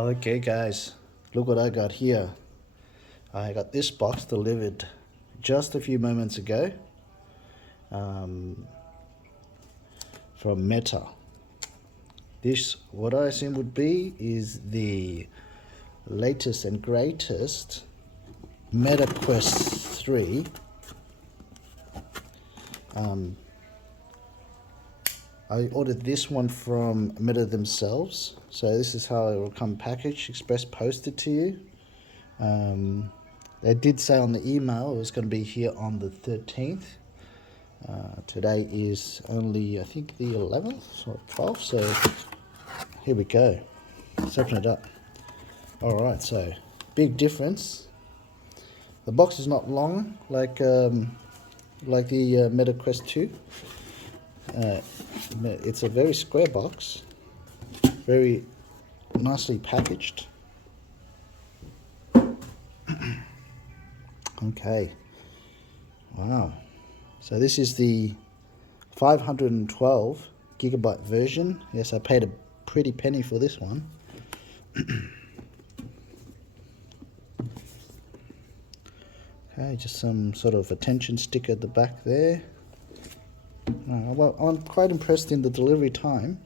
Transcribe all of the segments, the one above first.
Okay guys, look what I got here. I got this box delivered just a few moments ago um, from Meta. This, what I assume would be, is the latest and greatest Meta Quest 3. I ordered this one from Meta themselves, so this is how it will come packaged, express posted to you. They did say on the email it was going to be here on the 13th. Today is only, I think, the 11th or 12th, so here we go. Let's open it up. Alright, so big difference. The box is not long like the Meta Quest 2. It's a very square box, very nicely packaged. Okay, wow. So this is the 512 gigabyte version. Yes, I paid a pretty penny for this one. Okay, just some sort of attention sticker at the back there. Well, I'm quite impressed in the delivery time.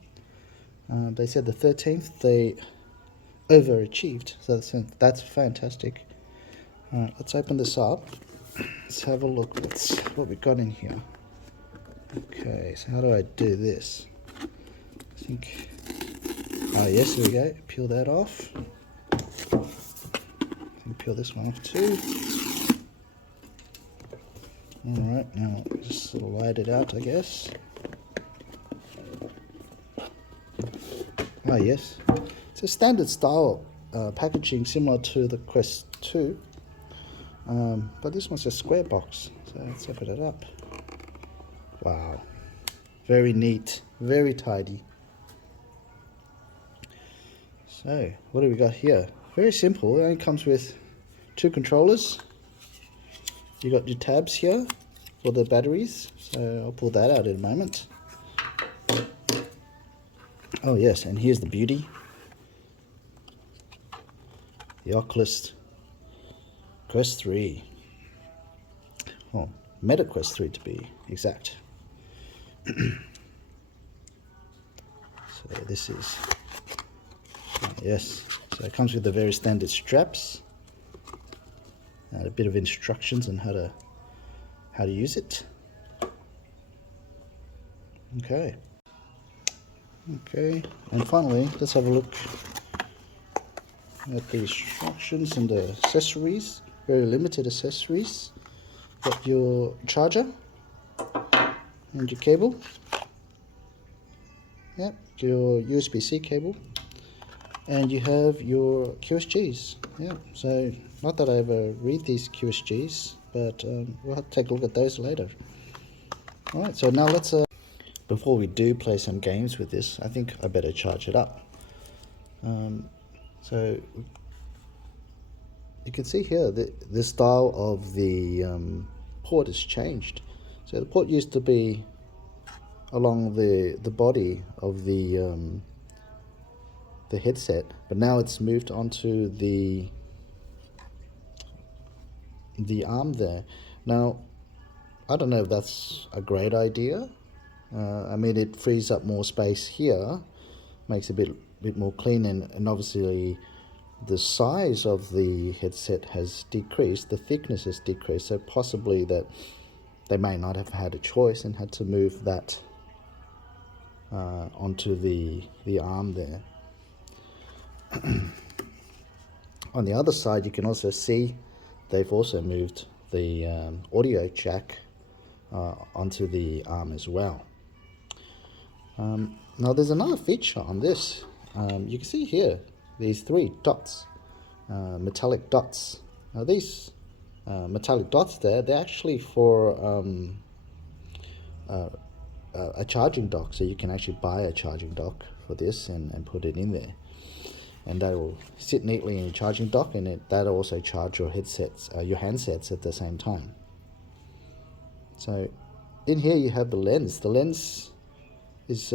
They said the 13th, they overachieved, so that's fantastic. Alright, let's open this up. Let's have a look what we got in here. Okay, so how do I do this? I think, yes, here we go. Peel that off. And peel this one off too. Alright, now just sort of light it out, I guess. Yes, it's a standard style packaging similar to the Quest 2, but this one's a square box, so let's open it up. Wow, very neat, very tidy. So what do we got here? Very simple. It only comes with 2 controllers. You got your tabs here for the batteries, so I'll pull that out in a moment. Oh yes, and here's the beauty. The Oculus Quest 3. Oh, Meta Quest 3 to be exact. So this is, yes, so it comes with the very standard straps and a bit of instructions on how to use it. Okay, and finally, let's have a look at the instructions and the accessories. Very limited accessories. Got your charger and your cable. Yep, your USB-C cable, and you have your QSGs. Yeah, so not that I ever read these QSGs, but we'll have to take a look at those later. All right, so now let's before we do play some games with this, I think I better charge it up. So you can see here that the style of the port has changed. So the port used to be along the body of the headset, but now it's moved onto the arm there. Now, I don't know if that's a great idea. I mean, it frees up more space here, makes it a bit more clean, and obviously the size of the headset has decreased, the thickness has decreased, so possibly that they may not have had a choice and had to move that onto the arm there. On the other side, you can also see they've also moved the audio jack onto the arm as well. Now there's another feature on this. You can see here these 3 dots, metallic dots. Now these metallic dots there, they're actually for a charging dock, so you can actually buy a charging dock for this and put it in there, and that will sit neatly in your charging dock, and that'll also charge your headsets, your handsets at the same time. So in here you have the lens. The lens is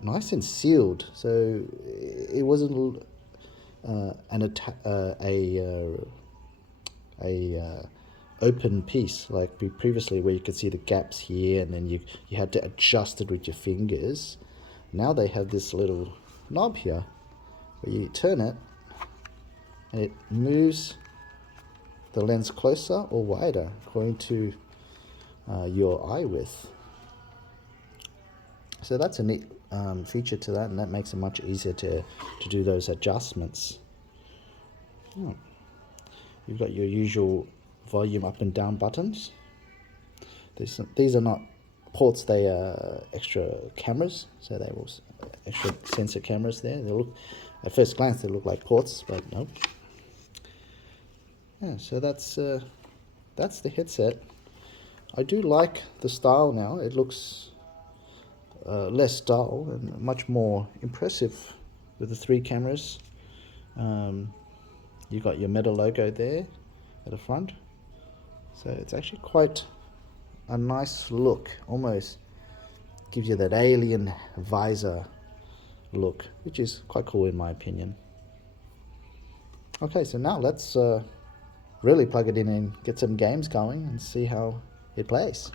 nice and sealed, so it wasn't open piece like previously, where you could see the gaps here, and then you had to adjust it with your fingers. Now they have this little knob here where you turn it and it moves the lens closer or wider according to your eye width. So that's a neat feature to that, and that makes it much easier to do those adjustments. You've got your usual volume up and down buttons. These are not ports, they are extra cameras, so they will extra sensor cameras there. They look, at first glance, they look like ports, but no. Yeah, so that's the headset. I do like the style now. It looks less dull and much more impressive with the 3 cameras. You got your Meta logo there at the front, so it's actually quite a nice look. Almost gives you that alien visor look, which is quite cool in my opinion. Okay, so now let's really plug it in and get some games going and see how it plays.